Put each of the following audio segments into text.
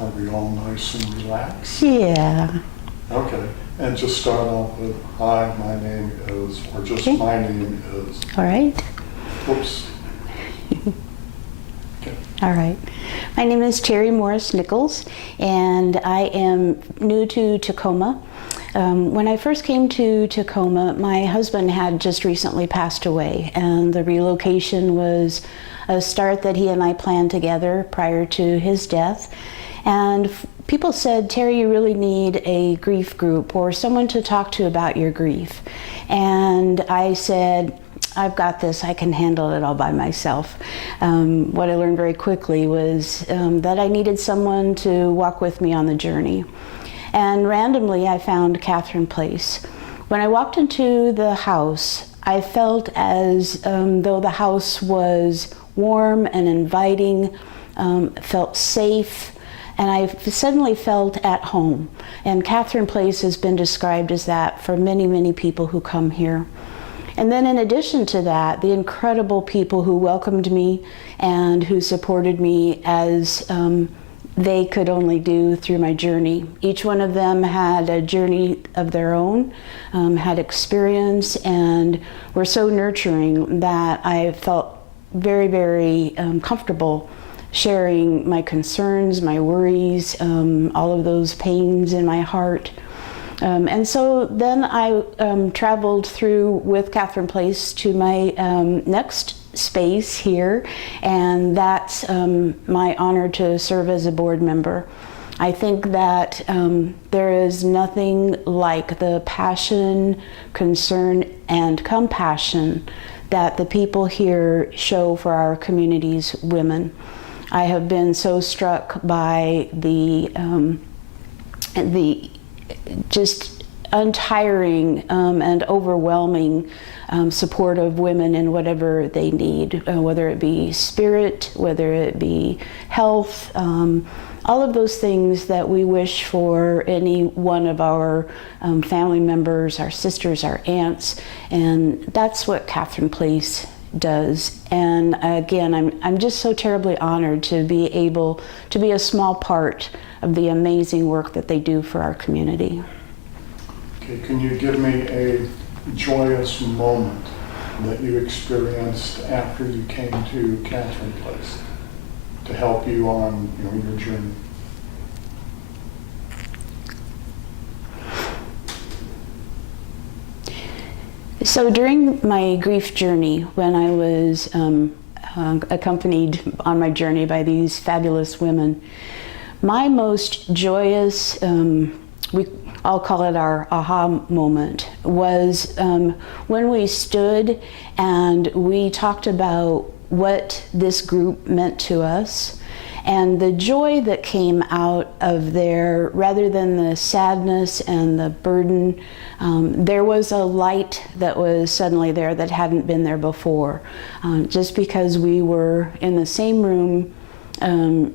Are we all nice and relaxed? Yeah. Okay, and just start off with, hi, my name is, or just Okay. my name is, All right. whoops. Okay. All right. My name is Terry Morris Nichols, and I am new to Tacoma. When I first came to Tacoma, my husband had just recently passed away, and the relocation was a start that he and I planned together prior to his death. And people said, Terry, you really need a grief group or someone to talk to about your grief. And I said, I've got this, I can handle it all by myself. What I learned very quickly was that I needed someone to walk with me on the journey. And randomly I found Catherine Place. When I walked into the house, I felt as though the house was warm and inviting, felt safe, and I suddenly felt at home. And Catherine Place has been described as that for many, many people who come here. And then in addition to that, the incredible people who welcomed me and who supported me as they could only do through my journey. Each one of them had a journey of their own, had experience, and were so nurturing that I felt very, very comfortable sharing my concerns, my worries, all of those pains in my heart. And so then I traveled through with Catherine Place to my next space here, and that's my honor to serve as a board member. I think that there is nothing like the passion, concern, and compassion that the people here show for our community's women. I have been so struck by the just untiring and overwhelming support of women in whatever they need, whether it be spirit, whether it be health, all of those things that we wish for any one of our family members, our sisters, our aunts, and that's what Catherine Place does. And again, I'm just so terribly honored to be able to be a small part of the amazing work that they do for our community. Okay, can you give me a joyous moment that you experienced after you came to Catherine Place to help you on your journey? So during my grief journey, when I was accompanied on my journey by these fabulous women, my most joyous, I'll call it our aha moment, was when we stood and we talked about what this group meant to us, and the joy that came out of there, rather than the sadness and the burden, there was a light that was suddenly there that hadn't been there before. Just because we were in the same room,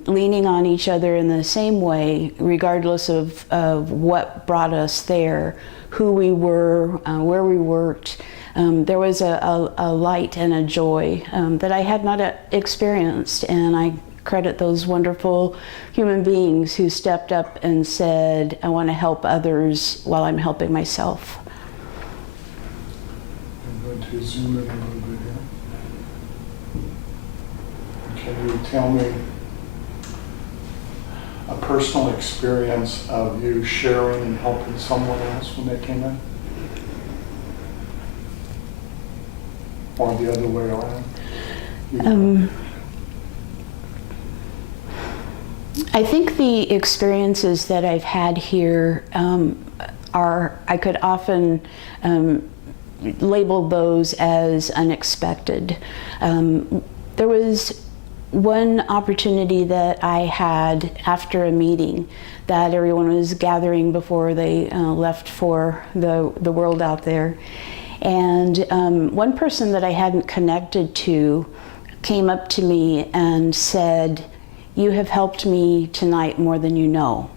leaning on each other in the same way, regardless of what brought us there, who we were, where we worked, there was a light and a joy that I had not experienced, and I credit those wonderful human beings who stepped up and said, I want to help others while I'm helping myself. I'm going to zoom in a little bit here. Can you tell me a personal experience of you sharing and helping someone else when they came in? Or the other way around? I think the experiences that I've had here I could often label those as unexpected. There was one opportunity that I had after a meeting that everyone was gathering before they left for the world out there. And one person that I hadn't connected to came up to me and said, you have helped me tonight more than you know.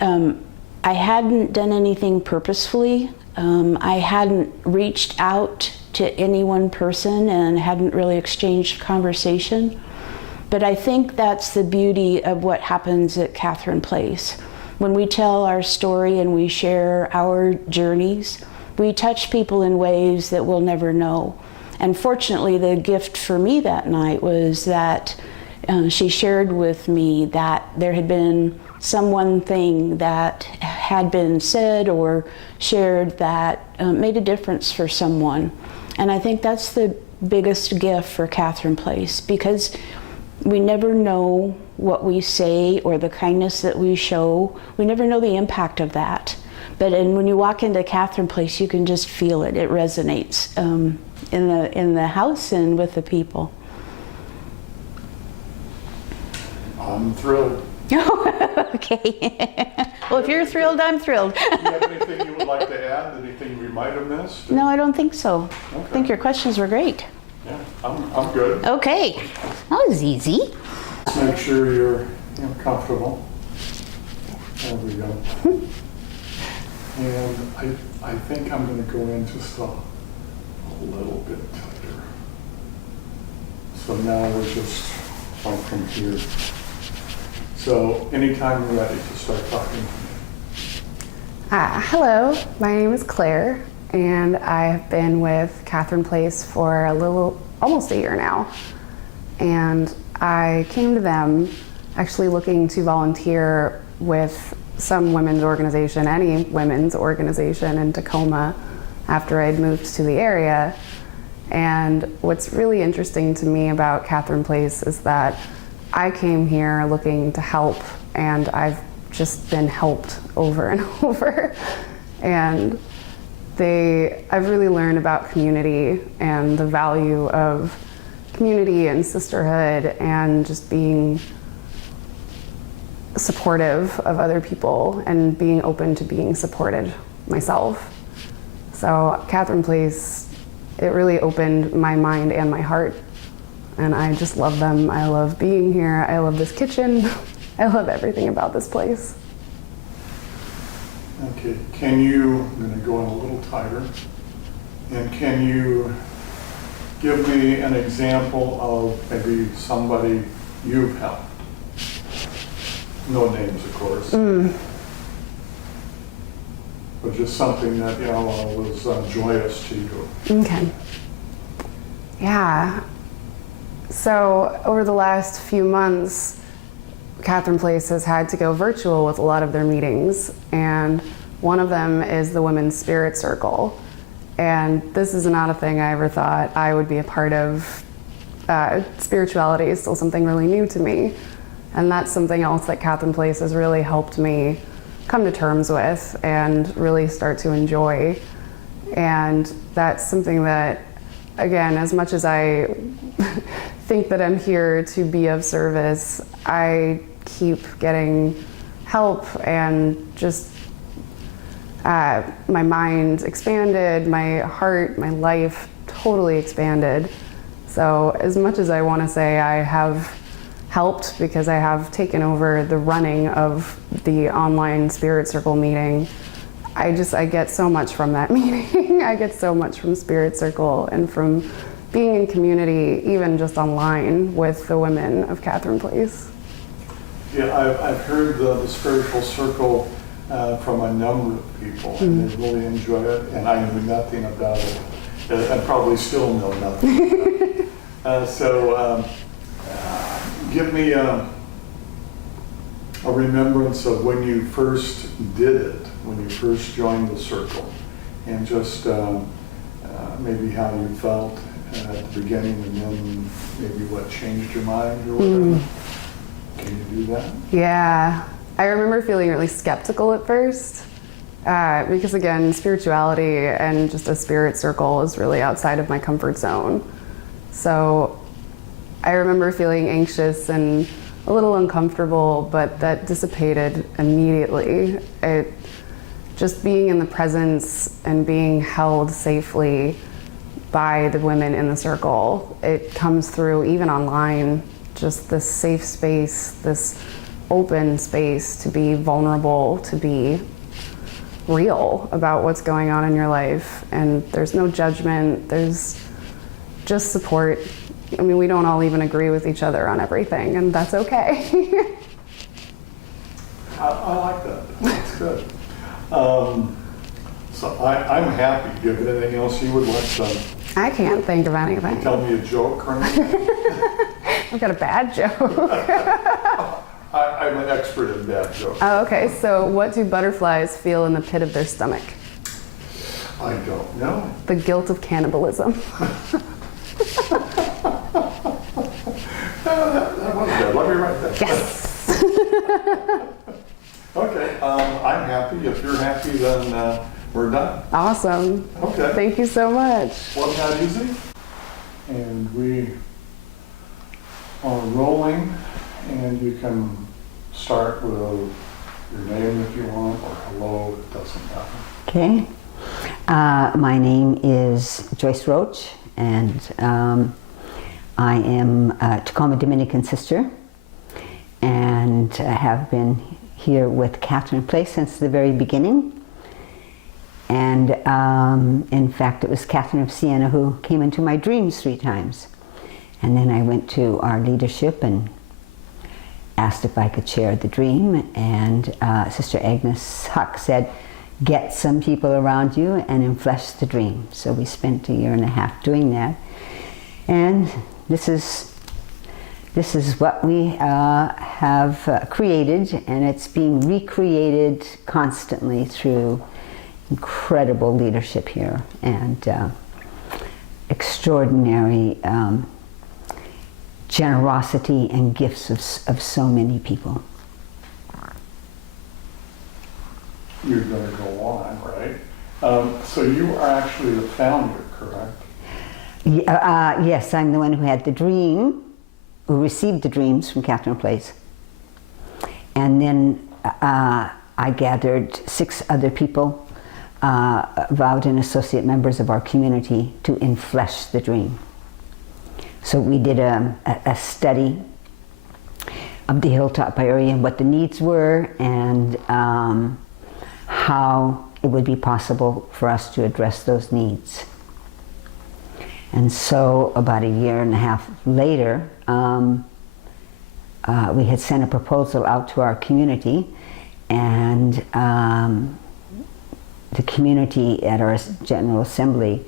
I hadn't done anything purposefully. I hadn't reached out to any one person and hadn't really exchanged conversation. But I think that's the beauty of what happens at Catherine Place. When we tell our story and we share our journeys, we touch people in ways that we'll never know. And fortunately, the gift for me that night was that she shared with me that there had been some one thing that had been said or shared that made a difference for someone. And I think that's the biggest gift for Catherine Place, because we never know what we say or the kindness that we show. We never know the impact of that. But when you walk into Catherine Place, you can just feel it. It resonates in the house and with the people. I'm thrilled. Okay. Well, if you're thrilled, I'm thrilled. Do you have anything you would like to add? Anything we might have missed? No, I don't think so. Okay. I think your questions were great. Yeah, I'm good. Okay. That was easy. Just make sure you're comfortable. There we go. And I think I'm going to go in just a little bit tighter. So now we're just on from here. So anytime you're ready to start talking to me. Hello, my name is Claire, and I have been with Catherine Place for almost a year now. And I came to them actually looking to volunteer with some women's organization, any women's organization in Tacoma, after I'd moved to the area. And what's really interesting to me about Catherine Place is that I came here looking to help, and I've just been helped over and over. And I've really learned about community and the value of community and sisterhood and just being supportive of other people and being open to being supported myself. So Catherine Place, it really opened my mind and my heart, and I just love them. I love being here. I love this kitchen. I love everything about this place. Okay, I'm going to go in a little tighter, and can you give me an example of maybe somebody you've helped? No names, of course. But just something that, was joyous to you. Okay. Yeah. So over the last few months, Catherine Place has had to go virtual with a lot of their meetings, and one of them is the Women's Spirit Circle. And this is not a thing I ever thought I would be a part of. Spirituality is still something really new to me, and that's something else that Catherine Place has really helped me come to terms with and really start to enjoy. And that's something that, again, as much as I think that I'm here to be of service, I keep getting help and just my mind expanded, my heart, my life totally expanded. So as much as I want to say I have helped, because I have taken over the running of the online Spirit Circle meeting, I get so much from that meeting. I get so much from Spirit Circle and from being in community, even just online with the women of Catherine Place. Yeah, I've heard the spiritual circle from a number of people, and they really enjoy it, and I knew nothing about it. I probably still know nothing about it. So give me a remembrance of when you first did it, when you first joined the circle, and just maybe how you felt at the beginning, and then maybe what changed your mind or whatever. Can you do that? Yeah, I remember feeling really skeptical at first, because again, spirituality and just a spirit circle is really outside of my comfort zone. So I remember feeling anxious and a little uncomfortable, but that dissipated immediately. Just being in the presence and being held safely by the women in the circle, it comes through even online, just this safe space, this open space to be vulnerable, to be real about what's going on in your life. And there's no judgment, there's just support I mean, we don't all even agree with each other on everything, and that's okay. I like that. That's good. So I'm happy. Do you have anything else you would like to I can't think of anything. tell me a joke or anything? I've got a bad joke. I'm an expert in bad jokes. Oh, okay, so what do butterflies feel in the pit of their stomach? I don't know. The guilt of cannibalism. That was good. Let me write that. Yes. Okay, I'm happy. If you're happy, then we're done. Awesome. Okay. Thank you so much. Wasn't that easy? And we are rolling, and you can start with your name if you want, or hello, it doesn't matter. Okay. My name is Joyce Roach, and I am a Tacoma Dominican sister, and have been here with Catherine Place since the very beginning. And in fact, it was Catherine of Siena who came into my dreams 3 times. And then I went to our leadership and asked if I could share the dream, and Sister Agnes Huck said, get some people around you and enflesh the dream. So we spent 1.5 years doing that. And this is what we have created, and it's being recreated constantly through incredible leadership here and extraordinary generosity and gifts of so many people. You're going to go on, right? So you are actually the founder, correct? Yes, I'm the one who had the dream, who received the dreams from Catherine Place. And then I gathered 6 other people, vowed and associate members of our community, to enflesh the dream. So we did a study of the hilltop area and what the needs were, and how it would be possible for us to address those needs. And so about 1.5 years later, we had sent a proposal out to our community, and the community at our General Assembly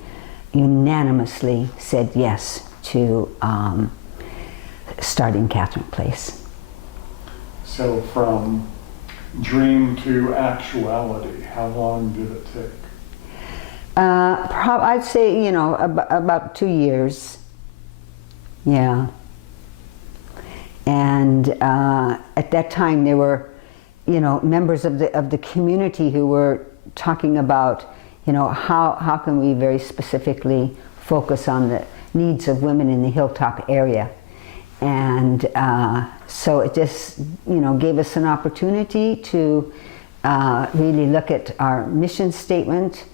unanimously said yes to starting Catherine Place. So from dream to actuality, how long did it take? I'd say, about 2 years. Yeah. And at that time, there were, members of the community who were talking about, how can we very specifically focus on the needs of women in the hilltop area. And so it just, gave us an opportunity to really look at our mission statement,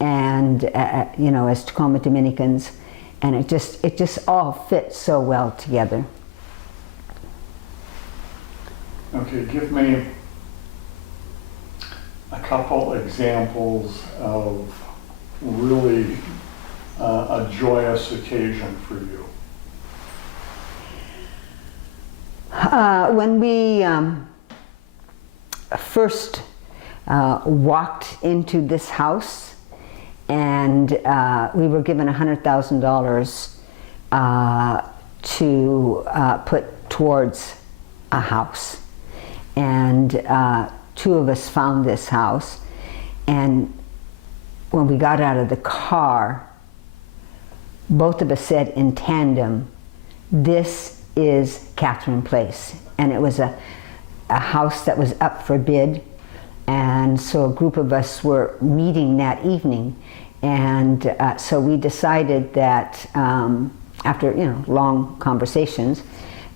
and as Tacoma Dominicans, and it just all fits so well together. Okay, give me a couple examples of really a joyous occasion for you. When we first walked into this house, and we were given $100,000 to put towards a house, and 2 of us found this house, and when we got out of the car, both of us said in tandem, "This is Catherine Place." And it was a house that was up for bid, and so a group of us were meeting that evening, and so we decided that after long conversations,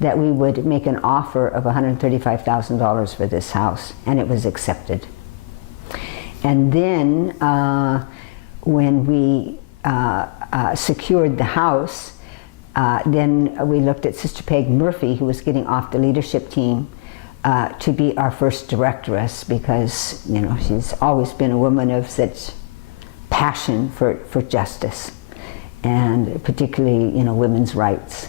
that we would make an offer of $135,000 for this house, and it was accepted. And then when we secured the house, then we looked at Sister Peg Murphy, who was getting off the leadership team, to be our first directoress, because she's always been a woman of such passion for justice. and particularly, women's rights.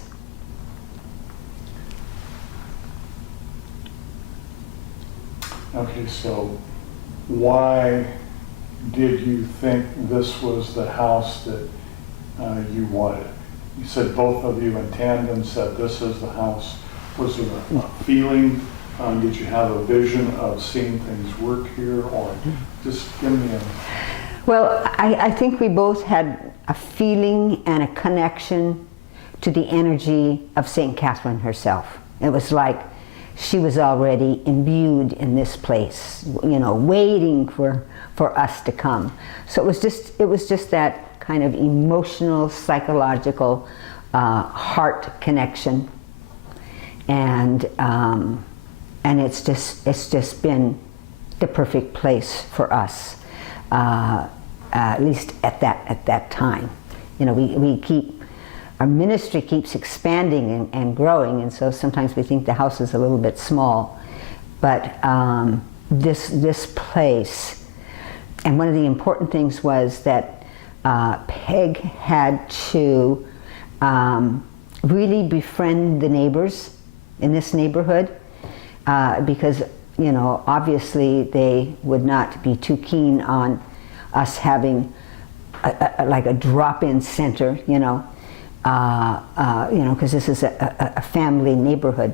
Okay, so why did you think this was the house that you wanted? You said both of you in tandem said this is the house. Was there a feeling? Did you have a vision of seeing things work here, or just give me a... Well, I think we both had a feeling and a connection to the energy of St. Catherine herself. It was like she was already imbued in this place, waiting for us to come. So it was just that kind of emotional, psychological, heart connection, and it's just been the perfect place for us, at least at that time. Our ministry keeps expanding and growing, and so sometimes we think the house is a little bit small, but this place, and one of the important things was that Peg had to really befriend the neighbors in this neighborhood, because obviously they would not be too keen on us having like a drop-in center, because this is a family neighborhood.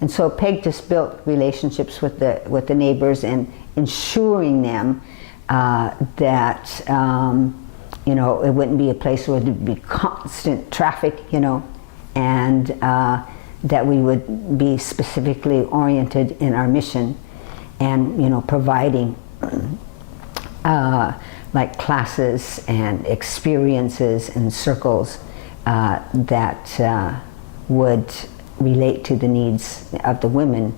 And so Peg just built relationships with the neighbors and ensuring them that it wouldn't be a place where there'd be constant traffic, and that we would be specifically oriented in our mission, and providing like classes and experiences and circles that would relate to the needs of the women,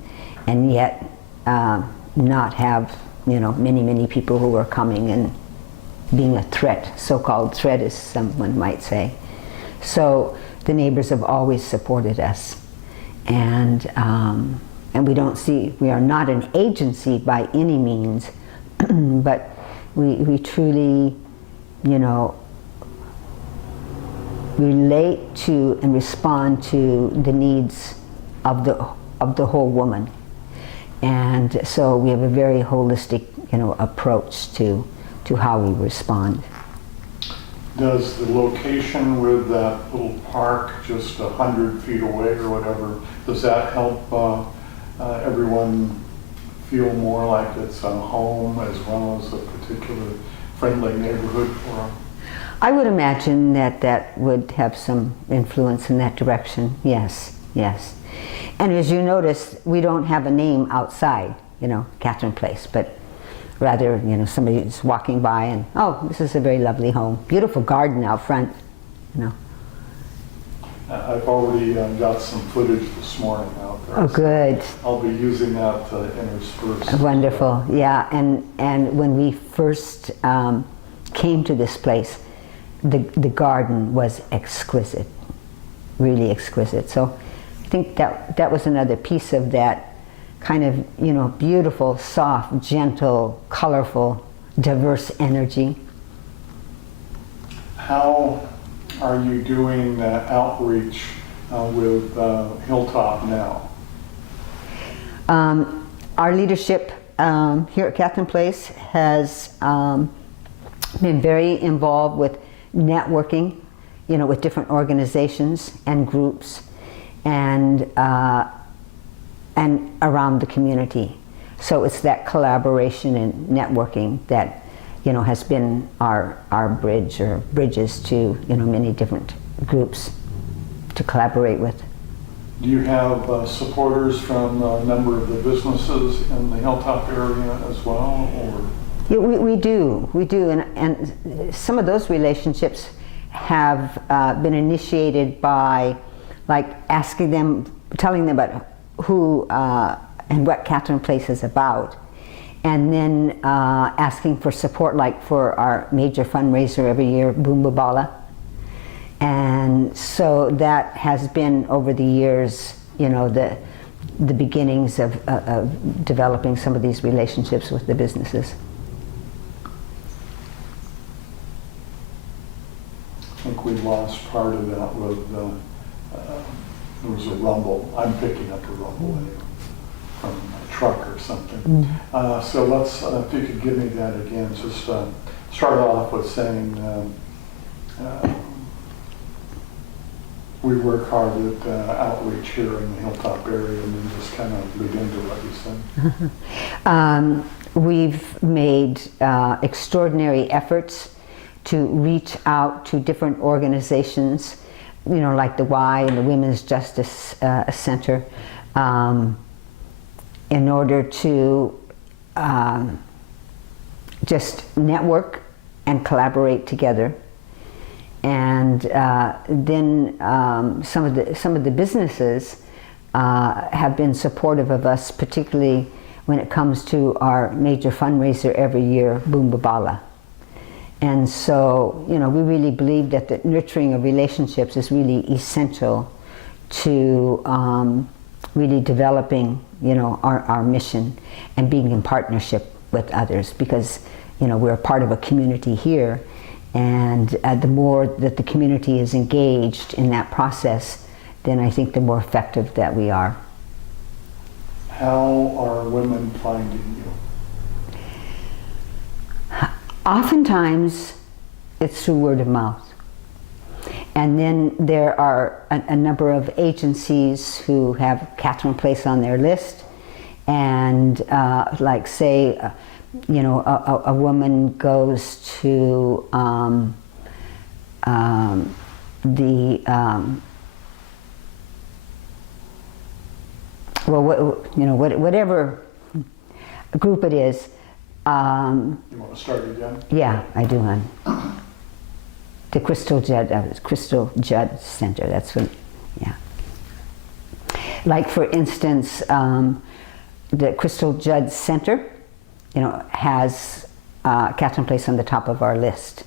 and yet not have many people who are coming and being a threat, so-called threat, as someone might say. So the neighbors have always supported us, and we are not an agency by any means, but we truly, relate to and respond to the needs of the whole woman. And so we have a very holistic, approach to how we respond. Does the location with that little park just 100 feet away or whatever, does that help everyone feel more like it's a home as well as a particular friendly neighborhood for them? I would imagine that would have some influence in that direction, yes. And as you notice, we don't have a name outside, Catherine Place, but rather, somebody's walking by and, oh, this is a very lovely home. Beautiful garden out front, I've already got some footage this morning out there. Oh, good. So I'll be using that to intersperse. Wonderful, yeah. And when we first came to this place, the garden was exquisite, really exquisite. So I think that was another piece of that kind of, beautiful, soft, gentle, colorful, diverse energy. How are you doing outreach with Hilltop now? Our leadership here at Catherine Place has been very involved with networking, with different organizations and groups, and around the community. So it's that collaboration and networking that has been our bridge or bridges to many different groups to collaborate with. Do you have supporters from a number of the businesses in the Hilltop area as well, or? Yeah, we do, and some of those relationships have been initiated by, like, asking them, telling them about who and what Catherine Place is about, and then asking for support, like for our major fundraiser every year, Boombabala. And so that has been, over the years, the beginnings of developing some of these relationships with the businesses. I think we lost part of that with, there was a rumble. I'm picking up a rumble anyway, from a truck or something. So let's, if you could give me that again, just start off with saying, we work hard at outreach here in the Hilltop area, and then just kind of lead into what you said. We've made extraordinary efforts to reach out to different organizations, you know, like the Y and the Women's Justice Center, in order to just network and collaborate together. And then some of the businesses have been supportive of us, particularly when it comes to our major fundraiser every year, Boom Babala. And so, you know, we really believe that the nurturing of relationships is really essential to really developing, you know, our mission and being in partnership with others, because, you know, we're a part of a community here. And the more that the community is engaged in that process, then I think the more effective that we are. How are women finding you? Oftentimes, it's through word of mouth. And then there are a number of agencies who have Catherine Place on their list. And like say, you know, a woman goes to whatever group it is. You want to start again? Yeah, I do, hon. The Crystal Judd Center. That's what. Yeah. Like for instance, the Crystal Judd Center, you know, has Catherine Place on the top of our list,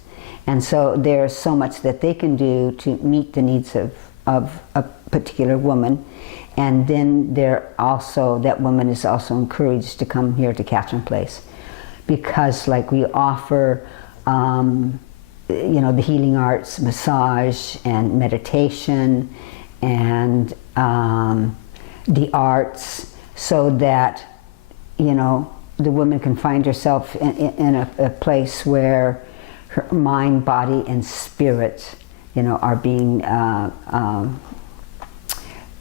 and so there's so much that they can do to meet the needs of a particular woman. And then that woman is also encouraged to come here to Catherine Place, because like we offer, you know, the healing arts, massage and meditation, and the arts, so that, you know, the woman can find herself in a place where her mind, body, and spirit, you know, are being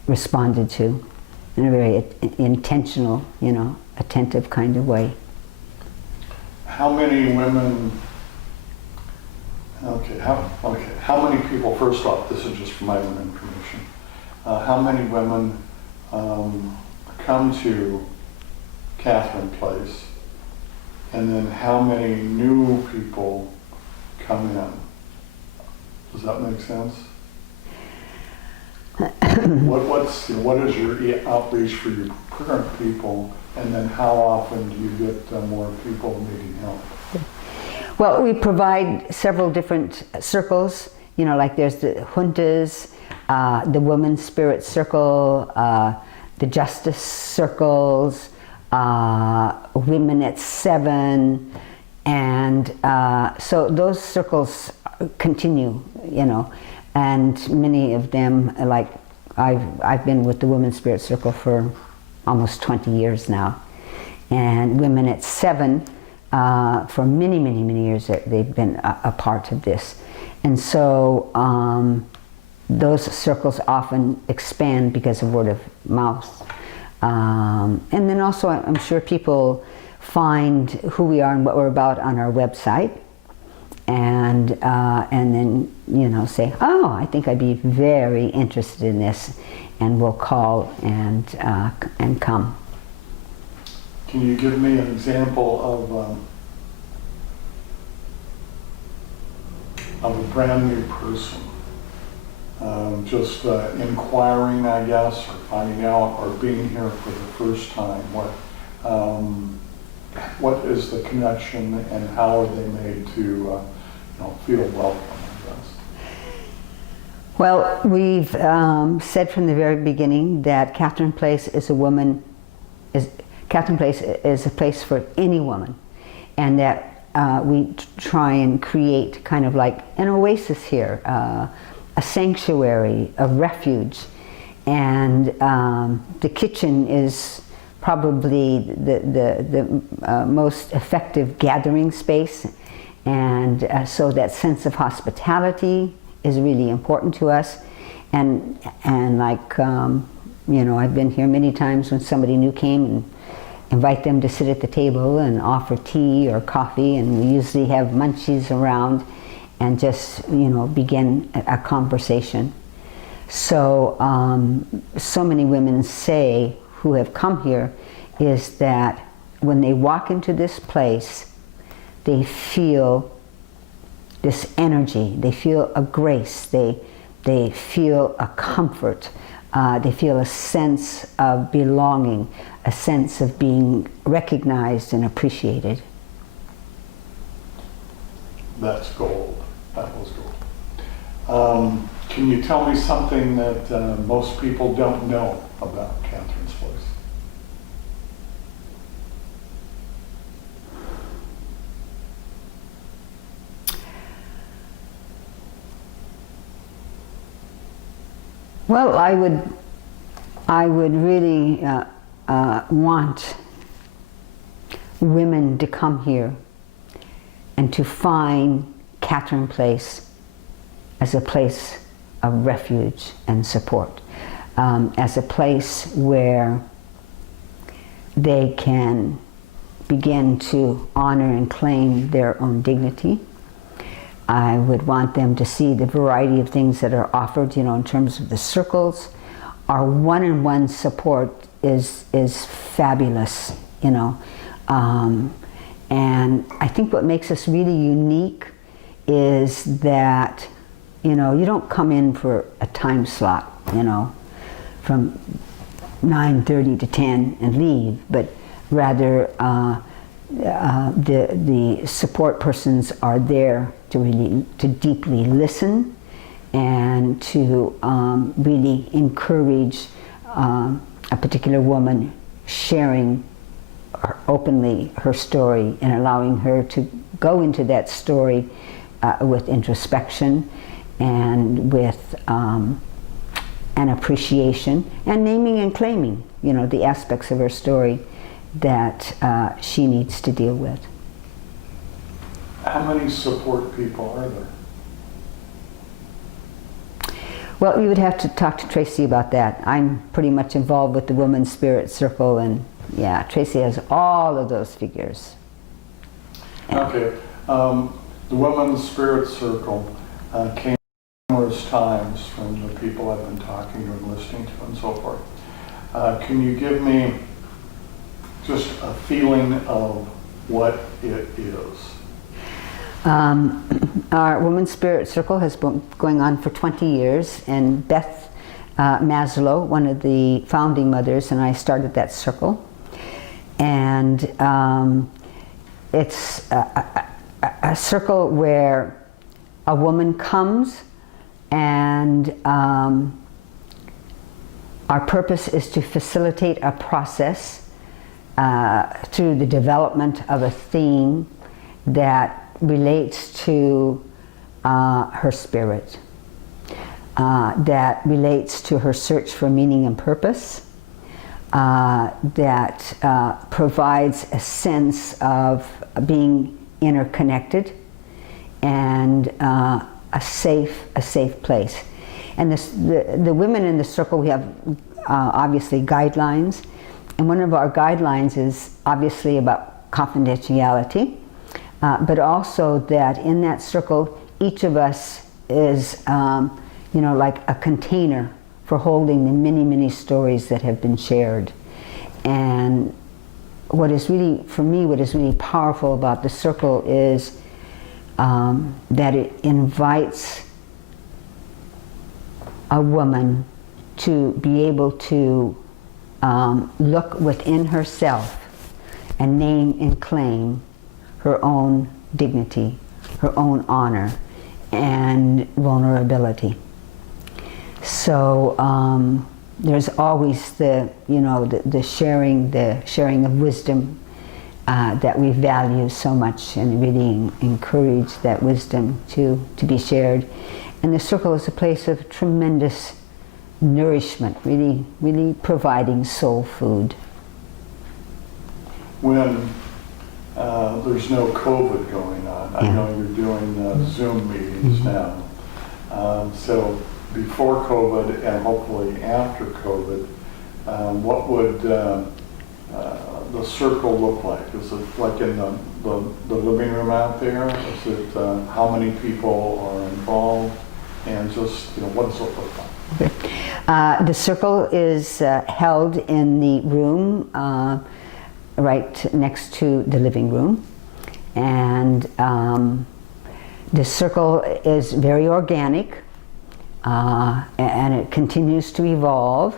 responded to in a very intentional, you know, attentive kind of way. How many women, how many people, first off, this is just for my own information, how many women come to Catherine Place, and then how many new people come in? Does that make sense? What is your outreach for your current people, and then how often do you get more people needing help? Well, we provide several different circles, you know, like there's the juntas, the Women's Spirit Circle, the Justice Circles, Women at 7, and so those circles continue, you know, and many of them, like I've been with the Women's Spirit Circle for almost 20 years now, and Women at 7, for many, many, many years they've been a part of this. And so those circles often expand because of word of mouth. And then also I'm sure people find who we are and what we're about on our website, and then, you know, say, oh, I think I'd be very interested in this, and we'll call and come. Can you give me an example of a brand new person, just inquiring, I guess, or finding out, or being here for the first time? What is the connection, and how are they made to feel welcome, I guess? Well, we've said from the very beginning that Catherine Place is a place for any woman, and that we try and create kind of like an oasis here, a sanctuary, a refuge. And the kitchen is probably the most effective gathering space. And so that sense of hospitality is really important to us. And like, you know, I've been here many times when somebody new came and invite them to sit at the table and offer tea or coffee, and we usually have munchies around and just, you know, begin a conversation. So, so many women say, who have come here, is that when they walk into this place, they feel this energy, they feel a grace, they feel a comfort, they feel a sense of belonging, a sense of being recognized and appreciated. That's gold. That was gold. Can you tell me something that most people don't know about Catherine's Place? Well, I would really want women to come here and to find Catherine Place as a place of refuge and support, as a place where they can begin to honor and claim their own dignity. I would want them to see the variety of things that are offered, you know, in terms of the circles. Our one-on-one support is fabulous, you know. And I think what makes us really unique is that, you know, you don't come in for a time slot, you know, from 9:30 to 10 and leave, but rather the support persons are there to deeply listen and to really encourage a particular woman sharing openly her story and allowing her to go into that story with introspection and with an appreciation and naming and claiming, you know, the aspects of her story that she needs to deal with. How many support people are there? Well, you would have to talk to Tracy about that. I'm pretty much involved with the Women's Spirit Circle, and yeah, Tracy has all of those figures. Okay, the Women's Spirit Circle came numerous times from the people I've been talking to and listening to and so forth. Can you give me just a feeling of what it is? Our Women's Spirit Circle has been going on for 20 years, and Beth Maslow, one of the founding mothers, and I started that circle. And it's a circle where a woman comes, and our purpose is to facilitate a process through the development of a theme that relates to her spirit, that relates to her search for meaning and purpose, that provides a sense of being interconnected and a safe place. And the women in the circle, we have obviously guidelines, and one of our guidelines is obviously about confidentiality, but also that in that circle, each of us is, you know, like a container for holding the many, many stories that have been shared. And what is really, for me, what is really powerful about the circle is that it invites a woman to be able to look within herself and name and claim her own dignity, her own honor, and vulnerability. So there's always the, you know, the sharing of wisdom, that we value so much and really encourage that wisdom to be shared. And the circle is a place of tremendous nourishment, really providing soul food. When there's no COVID going on, I Yeah. know you're doing Zoom meetings now. So before COVID and hopefully after COVID, what would the circle look like? Is it like in the living room out there? Is it how many people are involved? And just, what does it look like? The circle is held in the room right next to the living room. And the circle is very organic, and it continues to evolve.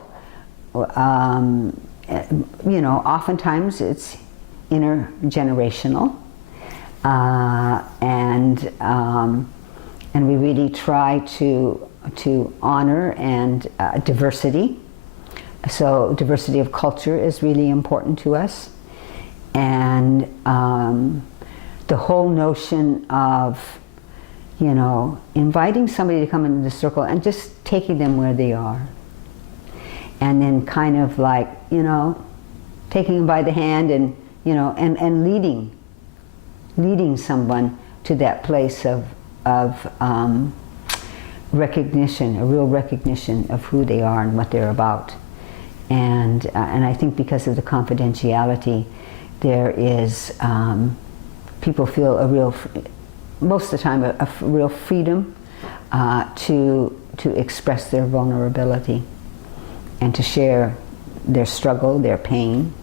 Oftentimes it's intergenerational, and we really try to honor and diversity. So diversity of culture is really important to us, and the whole notion of inviting somebody to come into the circle and just taking them where they are. And then kind of like, taking them by the hand and, and leading someone to that place of recognition, a real recognition of who they are and what they're about. And I think because of the confidentiality, there is, people feel most of the time, a real freedom to express their vulnerability and to share their struggle, their pain,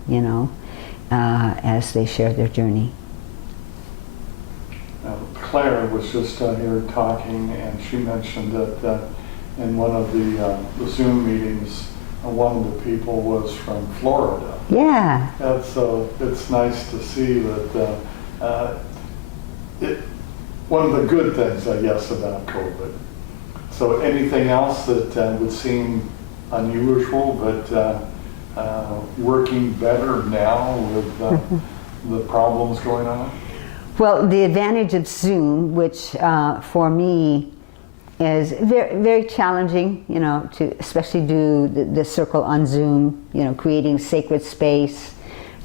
as they share their journey. Claire was just here talking, and she mentioned that in one of the Zoom meetings, one of the people was from Florida. Yeah. It's nice to see that one of the good things, I guess, about COVID. So anything else that would seem unusual, but working better now with the problems going on? Well, the advantage of Zoom, which for me is very, very challenging, to especially do the circle on Zoom, creating sacred space,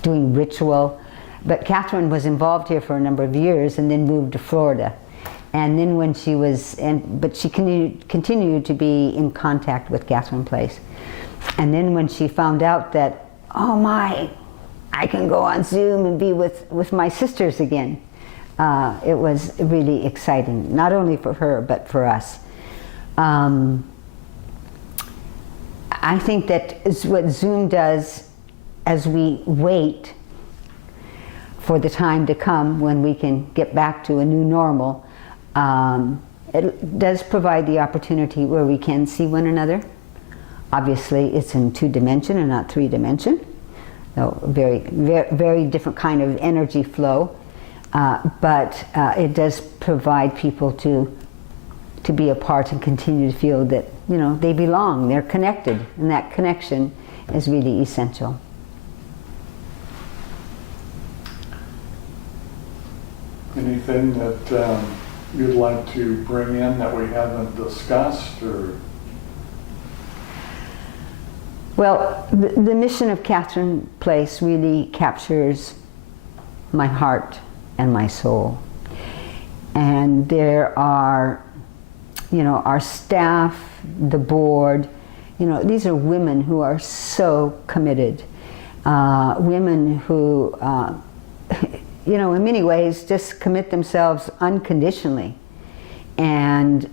doing ritual. But Catherine was involved here for a number of years and then moved to Florida. And then when she was, but she continued to be in contact with Catherine Place. And then when she found out that, oh my, I can go on Zoom and be with my sisters again, it was really exciting, not only for her, but for us. I think that is what Zoom does as we wait for the time to come when we can get back to a new normal. It does provide the opportunity where we can see one another. Obviously, it's in 2-dimension and not 3-dimension. So very, very, very different kind of energy flow. But it does provide people to be a part and continue to feel that they belong, they're connected, and that connection is really essential. Anything that you'd like to bring in that we haven't discussed, or? Well, the mission of Catherine Place really captures my heart and my soul. And there are, our staff, the board, these are women who are so committed. Women who, in many ways just commit themselves unconditionally. And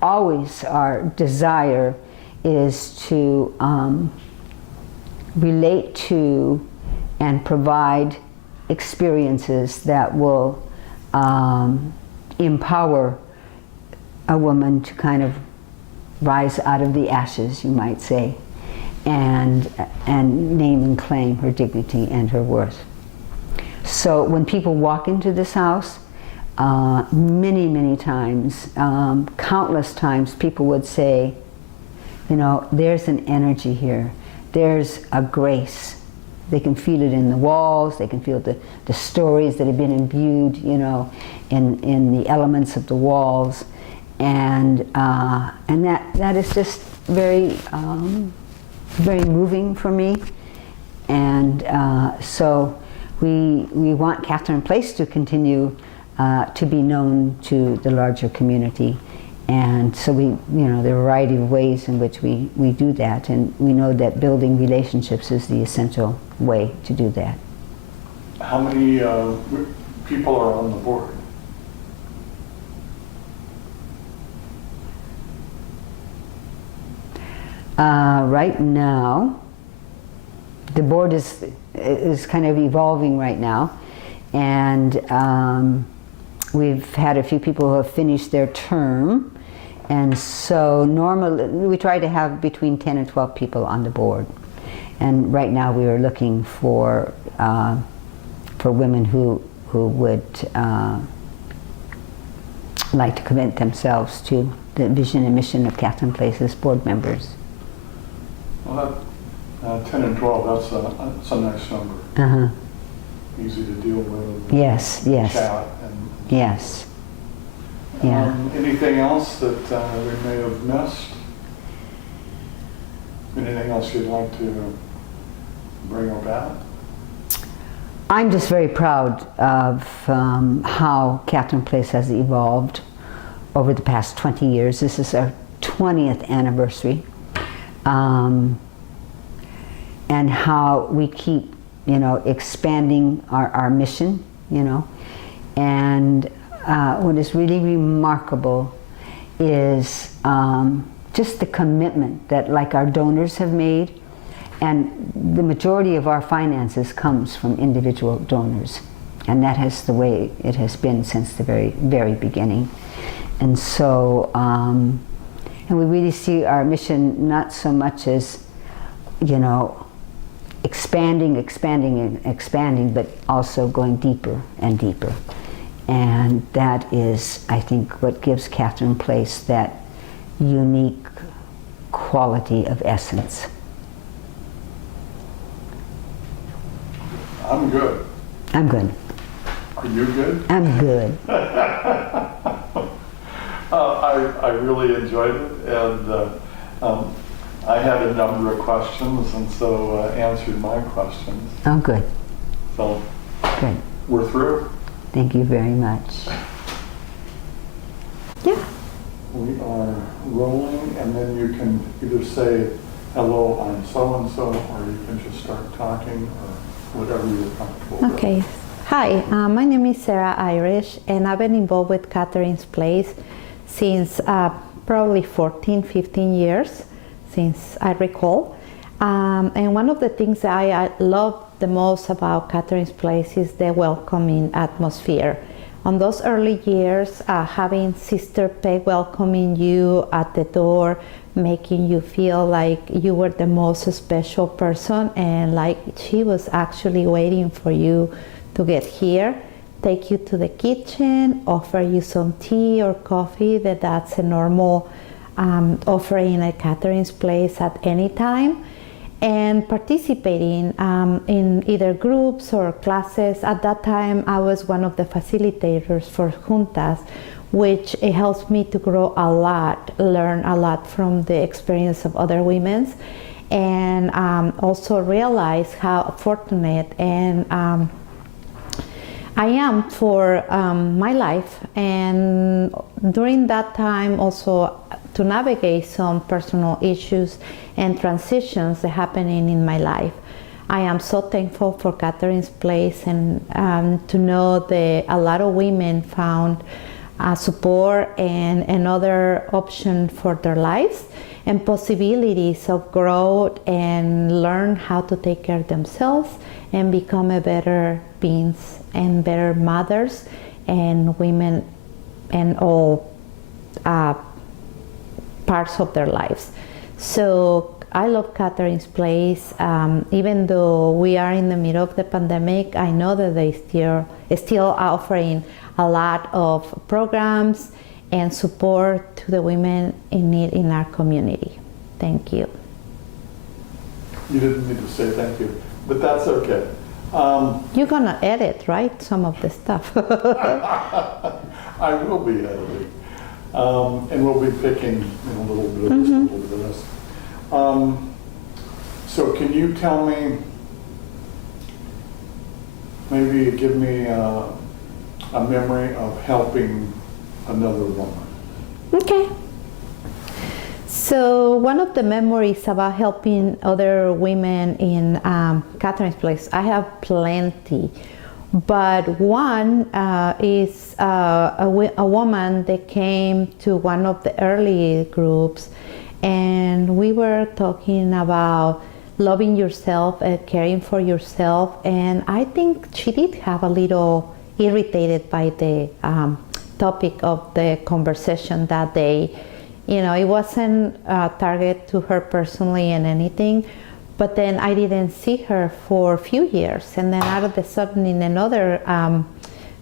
always our desire is to relate to and provide experiences that will empower a woman to kind of rise out of the ashes, you might say, and name and claim her dignity and her worth. So when people walk into this house, many, many times, countless times, people would say, there's an energy here, there's a grace, they can feel it in the walls, they can feel the stories that have been imbued, you know, in the elements of the walls. And that is just very, very moving for me. And so we want Catherine Place to continue to be known to the larger community. And so we, you know, there are a variety of ways in which we do that, and we know that building relationships is the essential way to do that. How many people are on the board? Right now, the board is kind of evolving right now, and we've had a few people who have finished their term, and so normally we try to have between 10 and 12 people on the board. And right now we are looking for women who would like to commit themselves to the vision and mission of Catherine Place as board members. Well, 10 and 12, that's a nice number. Uh-huh. Easy to deal with. Yes, yes. Chat and, Yes. Yeah. Anything else that we may have missed? Anything else you'd like to bring about? I'm just very proud of how Catherine Place has evolved over the past 20 years. This is our 20th anniversary. And how we keep, you know, expanding our mission, you know. And what is really remarkable is just the commitment that, like, our donors have made, and the majority of our finances comes from individual donors, and that is the way it has been since the very, very beginning. And so, and we really see our mission not so much as, you know, expanding, but also going deeper and deeper. And that is, I think, what gives Catherine Place that unique quality of essence. I'm good. I'm good. Are you good? I'm good. I really enjoyed it, and I had a number of questions, and so answered my questions. Oh, good. So Good. we're through. Thank you very much. Yeah. We are rolling, and then you can either say, hello, I'm so-and-so, or you can just start talking, or whatever you're comfortable with. Okay. Hi, my name is Sarah Irish, and I've been involved with Catherine's Place since probably 14, 15 years, since I recall. And one of the things that I love the most about Catherine's Place is the welcoming atmosphere. On those early years, having Sister Peg welcoming you at the door, making you feel like you were the most special person, and like she was actually waiting for you to get here, take you to the kitchen, offer you some tea or coffee, that's a normal offering at Catherine's Place at any time, and participating in either groups or classes. At that time, I was one of the facilitators for juntas, which it helps me to grow a lot, learn a lot from the experience of other women, and also realize how fortunate and I am for my life, and during that time also to navigate some personal issues and transitions that are happening in my life. I am so thankful for Catherine's Place, and to know that a lot of women found support and another option for their lives and possibilities of growth and learn how to take care of themselves and become a better beings and better mothers and women and all parts of their lives. So I love Catherine's Place. Even though we are in the middle of the pandemic, I know that they still offering a lot of programs and support to the women in need in our community. Thank you. You didn't need to say thank you. but that's okay. You're gonna edit, right? Some of the stuff. I will be editing. And we'll be picking a little bit of this, a little bit of this. So can you tell me, maybe give me a memory of helping another woman? Okay. So one of the memories about helping other women in Catherine's Place, I have plenty, but one is a woman that came to one of the early groups, and we were talking about loving yourself and caring for yourself, and I think she did have a little irritated by the topic of the conversation that day. You know, it wasn't a target to her personally and anything, but then I didn't see her for a few years, and then out of the sudden in another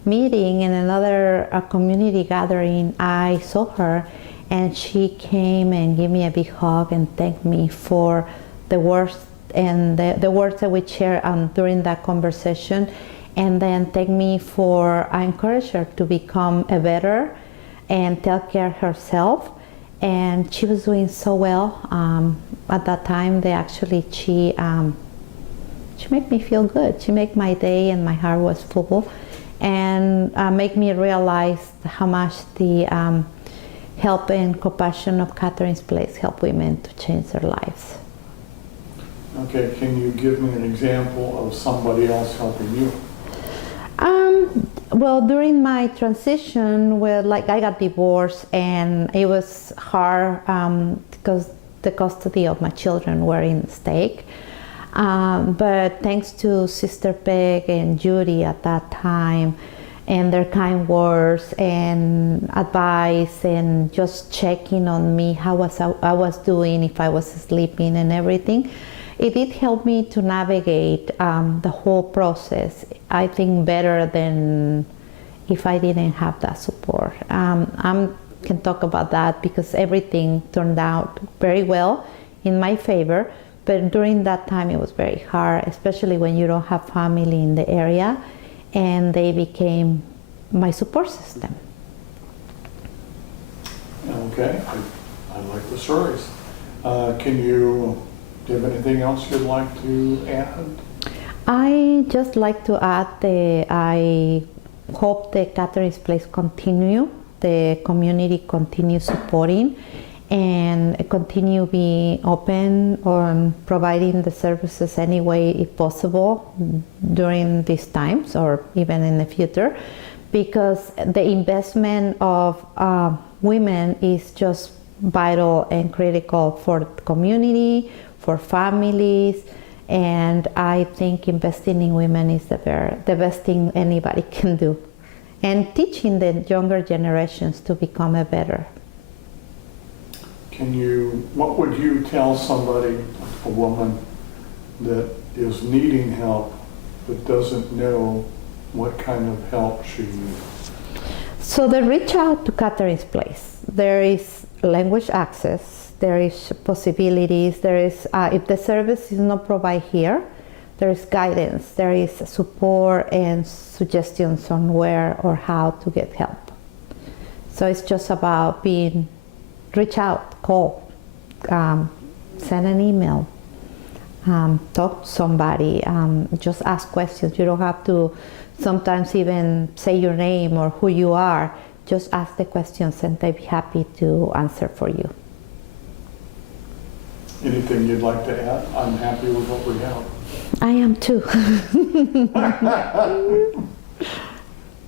meeting, in another community gathering, I saw her, and she came and gave me a big hug and thanked me for the words and the words that we shared during that conversation, and then thanked me for, I encouraged her to become a better and take care of herself. And she was doing so well at that time. She made me feel good. She made my day, and my heart was full, and make me realize how much the help and compassion of Catherine's Place help women to change their lives. Okay, can you give me an example of somebody else helping you? Well, during my transition, I got divorced, and it was hard because the custody of my children were in stake. But thanks to Sister Peg and Judy at that time, and their kind words and advice, and just checking on me, how I was doing, if I was sleeping and everything, it did help me to navigate the whole process, I think, better than if I didn't have that support. I can talk about that because everything turned out very well in my favor, but during that time it was very hard, especially when you don't have family in the area, and they became my support system. Okay, I like the stories. Do you have anything else you'd like to add? I just like to add that I hope the Catherine's Place continue, the community continue supporting, and continue being open on providing the services any way if possible during these times or even in the future, because the investment of women is just vital and critical for the community, for families, and I think investing in women is the best thing anybody can do, and teaching the younger generations to become a better. What would you tell somebody, a woman that is needing help but doesn't know what kind of help she needs? So they reach out to Catherine's Place. There is language access, there is possibilities, there is, if the service is not provided here, there is guidance, there is support and suggestions on where or how to get help. So it's just about reach out, call, send an email, talk to somebody, just ask questions. You don't have to sometimes even say your name or who you are. Just ask the questions and they'll be happy to answer for you. Anything you'd like to add? I'm happy with what we have. I am too.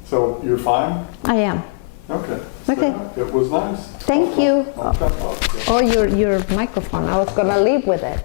So you're fine? I am. Okay. Okay. It was nice. Thank you. I'll step up. Oh, your microphone. I was gonna leave with it.